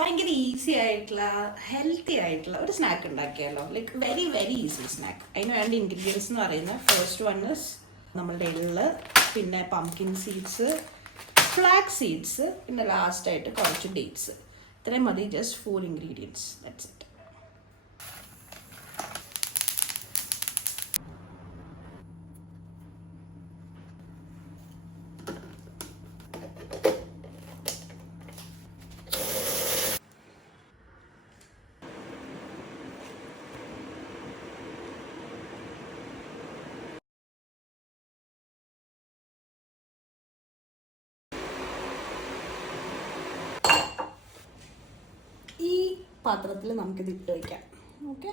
ഭയങ്കര ഈസി ആയിട്ടുള്ള ഹെൽത്തി ആയിട്ടുള്ള ഒരു സ്നാക്ക് ഉണ്ടാക്കിയാലോ. Like very very easy snack. അതിന് വേണ്ട ഇൻഗ്രീഡിയൻസ് എന്ന് പറയുന്നത് ഫസ്റ്റ് വൺ ഇസ് നമ്മളുടെ എള്ള്, പിന്നെ പംകിൻ സീഡ്സ്, ഫ്ലാക്സ് സീഡ്സ്, പിന്നെ ലാസ്റ്റായിട്ട് കുറച്ച് ഡേറ്റ്സ്. ഇത്രയും മതി. Just 4 ingredients. That's it. ഈ പാത്രത്തിൽ നമുക്കിത് ഇട്ട് വയ്ക്കാം. ഓക്കെ.